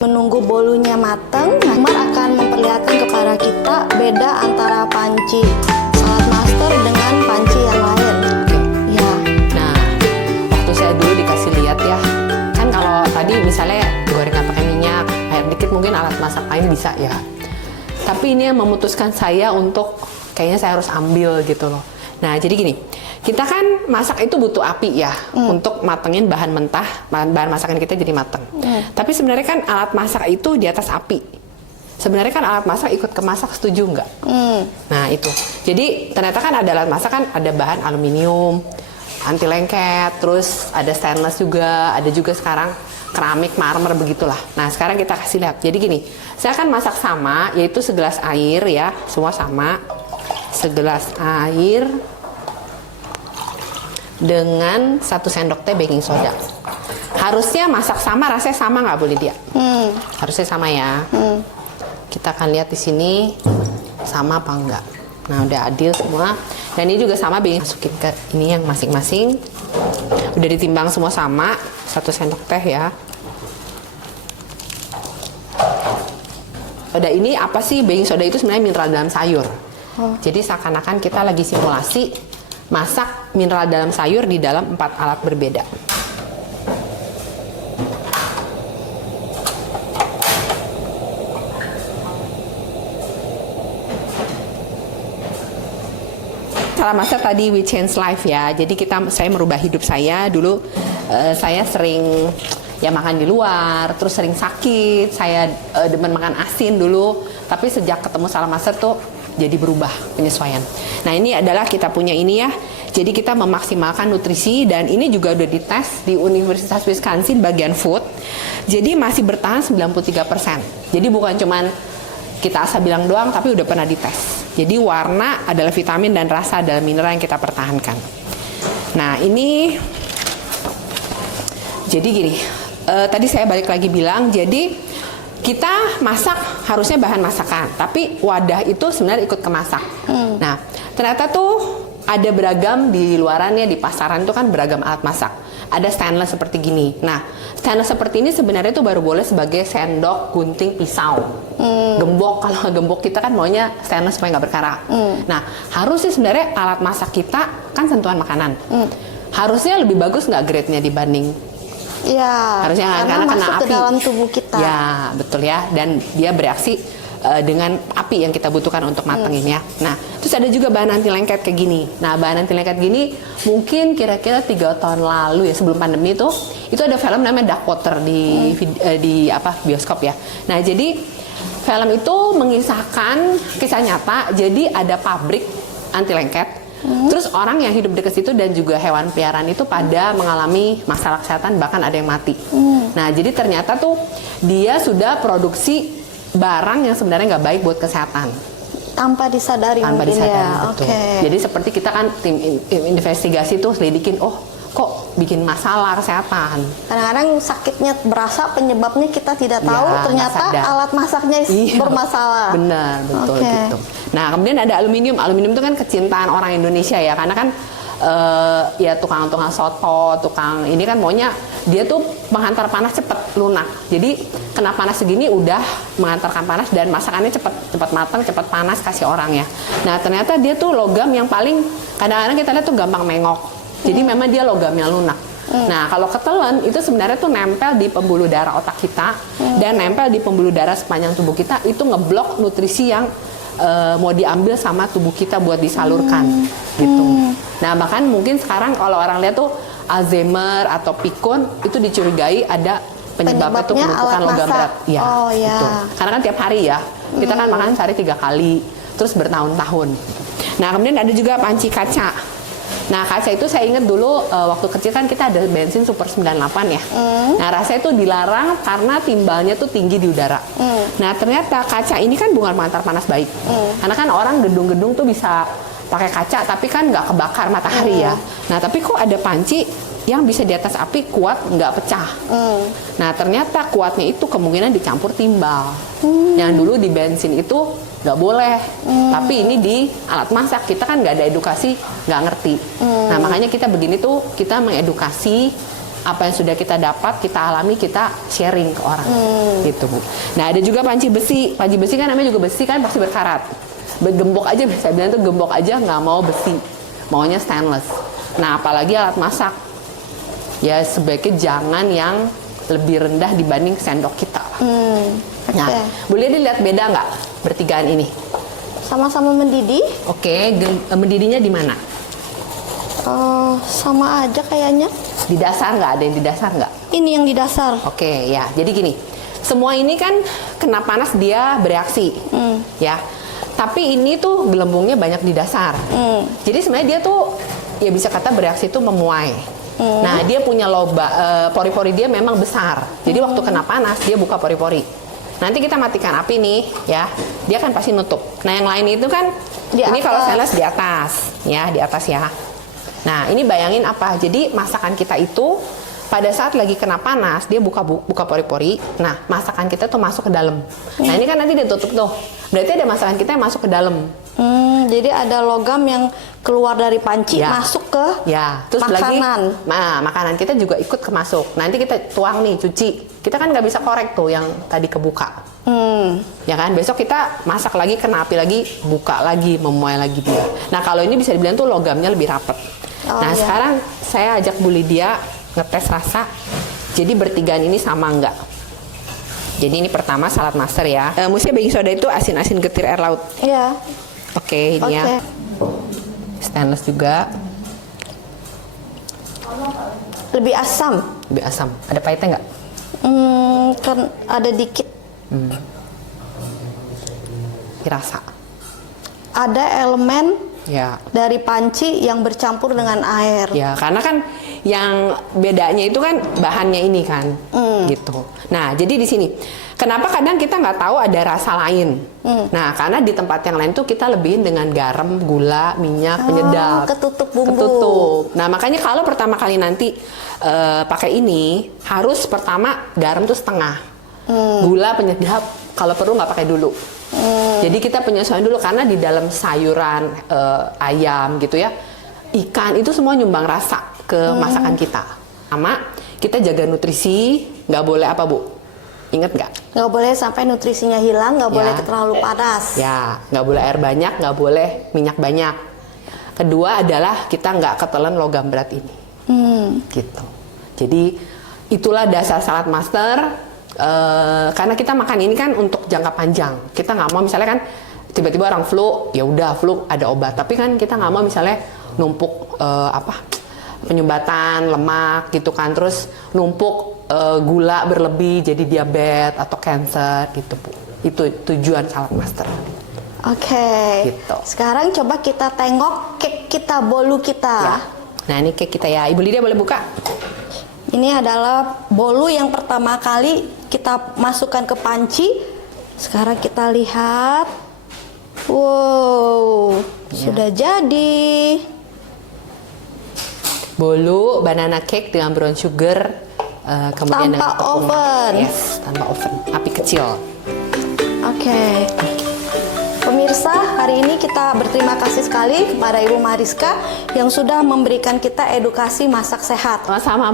Menunggu bolunya matang, Umar akan memperlihatkan kepada kita beda antara panci salad master dengan panci yang lain. Ya. Nah, waktu saya dulu dikasih lihat ya, kan kalau tadi misalnya goreng nggak pakai minyak, air dikit mungkin alat masak lain bisa ya. Tapi ini yang memutuskan saya untuk kayaknya saya harus ambil gitu loh. Nah, jadi gini, kita kan masak itu butuh api ya untuk matengin bahan mentah, bahan masakan kita jadi mateng. Tapi sebenarnya kan alat masak itu di atas api. Sebenarnya kan alat masak ikut kemasak, setuju nggak? Nah itu. Jadi ternyata kan ada alat masak kan ada bahan aluminium, anti lengket, terus ada stainless juga, ada juga sekarang keramik, marmer begitulah. Nah sekarang kita kasih lihat. Jadi gini, saya akan masak sama, yaitu segelas air ya, semua sama. Segelas air dengan 1 sendok teh baking soda. Harusnya masak sama, rasanya sama nggak Bu Lydia? Harusnya sama ya. Kita akan lihat di sini sama apa enggak. Nah udah adil semua. Dan ini juga sama, baking masukin ke ini yang masing-masing. Udah ditimbang semua sama, 1 sendok teh ya. Udah, ini apa sih baking soda itu sebenarnya mineral dalam sayur. Jadi seakan-akan kita lagi simulasi masak mineral dalam sayur di dalam 4 alat berbeda. Salah masak tadi we change life ya. Jadi saya merubah hidup saya. Dulu saya sering ya makan di luar, terus sering sakit. Saya demen makan asin dulu. Tapi sejak ketemu salah masak tuh jadi berubah penyesuaian. Nah ini adalah kita punya ini ya. Jadi kita memaksimalkan nutrisi dan ini juga udah dites di Universitas Wisconsin bagian food. Jadi masih bertahan 93%. Jadi bukan cuman kita asal bilang doang, tapi udah pernah dites. Jadi warna adalah vitamin dan rasa adalah mineral yang kita pertahankan. Nah ini, jadi gini, tadi saya balik lagi bilang, jadi kita masak harusnya bahan masakan, tapi wadah itu sebenarnya ikut kemasak. Nah, ternyata tuh ada beragam di luarannya, di pasaran itu kan beragam alat masak. Ada stainless seperti gini. Nah, stainless seperti ini sebenarnya itu baru boleh sebagai sendok, gunting, pisau. Gembok, kalau gembok kita kan maunya stainless supaya nggak berkarat. Nah, harusnya sebenarnya alat masak kita kan sentuhan makanan. Harusnya lebih bagus nggak grade-nya dibanding? Ya, Harusnya karena kena masuk api ke dalam tubuh kita. Ya, betul ya. Dan dia bereaksi dengan api yang kita butuhkan untuk matengin ya. Nah, terus ada juga bahan anti lengket kayak gini. Nah, bahan anti lengket gini mungkin kira-kira 3 tahun lalu ya, sebelum pandemi itu ada film namanya Dark Water di bioskop ya. Nah, jadi film itu mengisahkan kisah nyata. Jadi ada pabrik anti lengket. Terus orang yang hidup dekat situ dan juga hewan peliharaan itu pada mengalami masalah kesehatan, bahkan ada yang mati. Nah, jadi ternyata tuh dia sudah produksi barang yang sebenarnya nggak baik buat kesehatan. Tanpa disadari Tanpa mungkin disadari, ya. betul. Oke. Jadi seperti kita kan tim investigasi tuh selidikin, oh kok bikin masalah kesehatan. Kadang-kadang sakitnya berasa, penyebabnya kita tidak tahu, Ya, ternyata nggak sadar. alat masaknya bermasalah. Benar, betul Oke. gitu. Nah, kemudian ada aluminium. Aluminium itu kan kecintaan orang Indonesia ya, karena kan ya tukang-tukang soto, tukang ini kan maunya dia tuh menghantar panas cepet lunak. Jadi kena panas segini udah menghantarkan panas dan masakannya cepat matang, cepat panas kasih orang ya. Nah, ternyata dia tuh logam yang paling kadang-kadang kita lihat tuh gampang mengok. Jadi memang dia logamnya lunak. Nah, kalau ketelen itu sebenarnya tuh nempel di pembuluh darah otak kita dan nempel di pembuluh darah sepanjang tubuh kita, itu ngeblok nutrisi yang mau diambil sama tubuh kita buat disalurkan gitu. Nah, bahkan mungkin sekarang kalau orang lihat tuh Alzheimer atau pikun itu dicurigai ada penyebabnya tuh penumpukan logam berat. Ya, Oh ya. gitu. Karena kan tiap hari ya. Kita kan makan sehari 3 kali, terus bertahun-tahun. Nah, kemudian ada juga panci kaca. Nah, kaca itu saya ingat dulu waktu kecil kan kita ada bensin Super 98 ya. Nah, rasanya itu dilarang karena timbalnya tuh tinggi di udara. Nah, ternyata kaca ini kan bukan pengantar panas baik. Karena kan orang gedung-gedung tuh bisa pakai kaca tapi kan nggak kebakar matahari ya. Nah, tapi kok ada panci yang bisa di atas api kuat nggak pecah. Nah, ternyata kuatnya itu kemungkinan dicampur timbal. Yang dulu di bensin itu nggak boleh, tapi ini di alat masak kita kan nggak ada edukasi, nggak ngerti. Nah, makanya kita begini tuh, kita mengedukasi apa yang sudah kita dapat, kita alami, kita sharing ke orang. Gitu, Bu. Nah, ada juga panci besi. Panci besi kan namanya juga besi kan pasti berkarat. Gembok aja, saya bilang tuh gembok aja nggak mau besi, maunya stainless. Nah, apalagi alat masak. Ya, sebaiknya jangan yang lebih rendah dibanding sendok kita. Nah, boleh dilihat beda nggak bertigaan ini? Sama-sama mendidih. Oke, mendidihnya di mana? Sama aja kayaknya. Di dasar nggak? Ada yang di dasar nggak? Ini yang di dasar. Oke, ya. Jadi gini, semua ini kan kena panas dia bereaksi, ya. Tapi ini tuh gelembungnya banyak di dasar. Jadi sebenarnya dia tuh ya bisa kata bereaksi itu memuai. Nah, dia punya pori-pori dia memang besar. Jadi waktu kena panas dia buka pori-pori. Nanti kita matikan api nih, ya. Dia kan pasti nutup. Nah, yang lain itu kan Di ini atas. kalau stainless di atas, ya, di atas ya. Nah, ini bayangin apa? Jadi masakan kita itu pada saat lagi kena panas dia buka pori-pori. Nah, masakan kita tuh masuk ke dalam. Nah, ini kan nanti ditutup tuh. Berarti ada masakan kita yang masuk ke dalam. Jadi ada logam yang keluar dari panci Ya. masuk ke Terus makanan. Nah, makanan kita juga ikut kemasuk. Nanti kita tuang nih, cuci. Kita kan nggak bisa korek tuh yang tadi kebuka. Ya kan, besok kita masak lagi, kena api lagi, buka lagi, memuai lagi dia. Nah, kalau ini bisa dibilang tuh logamnya lebih rapet. Nah, iya. sekarang saya ajak Bu Lydia ngetes rasa. Jadi bertigaan ini sama nggak? Jadi ini pertama salad master ya. Mestinya baking soda itu asin-asin getir air laut. Iya. Oke, ini ya. Stainless juga. Lebih asam. Lebih asam. Ada pahitnya nggak? Kan ada dikit. Dirasa. Ada elemen Ya. dari panci yang bercampur dengan air. Ya, karena kan yang bedanya itu kan bahannya ini kan, gitu. Nah, jadi di sini, kenapa kadang kita nggak tahu ada rasa lain? Nah, karena di tempat yang lain tuh kita lebihin dengan garam, gula, minyak, penyedap, ketutup bumbu. ketutup. Nah, makanya kalau pertama kali nanti pakai ini, harus pertama garam tuh setengah, gula, penyedap, kalau perlu nggak pakai dulu. Jadi kita penyesuaian dulu karena di dalam sayuran, ayam gitu ya, ikan itu semua nyumbang rasa ke masakan kita. Sama kita jaga nutrisi, nggak boleh apa Bu? Ingat nggak? Nggak boleh sampai nutrisinya hilang, nggak Ya. boleh terlalu panas. Ya, nggak boleh air banyak, nggak boleh minyak banyak. Kedua adalah kita nggak ketelan logam berat ini. Gitu. Jadi itulah dasar salad master. Karena kita makan ini kan untuk jangka panjang. Kita nggak mau misalnya kan tiba-tiba orang flu, ya udah flu ada obat. Tapi kan kita nggak mau misalnya numpuk penyumbatan lemak gitu kan, terus numpuk gula berlebih jadi diabetes atau cancer gitu Bu. Itu tujuan salad master. Oke. Gitu. Sekarang coba kita tengok cake kita, bolu kita. Ya. Nah, ini cake kita ya. Ibu Lydia boleh buka? Ini adalah bolu yang pertama kali kita masukkan ke panci. Sekarang kita lihat. Wow, sudah jadi. Bolu banana cake dengan brown sugar, kemudian Tanpa dengan tepung. oven. Yes, tanpa oven, api kecil. Oke. Pemirsa, hari ini kita berterima kasih sekali kepada Ibu Mariska yang sudah memberikan kita edukasi masak sehat. Sama-sama.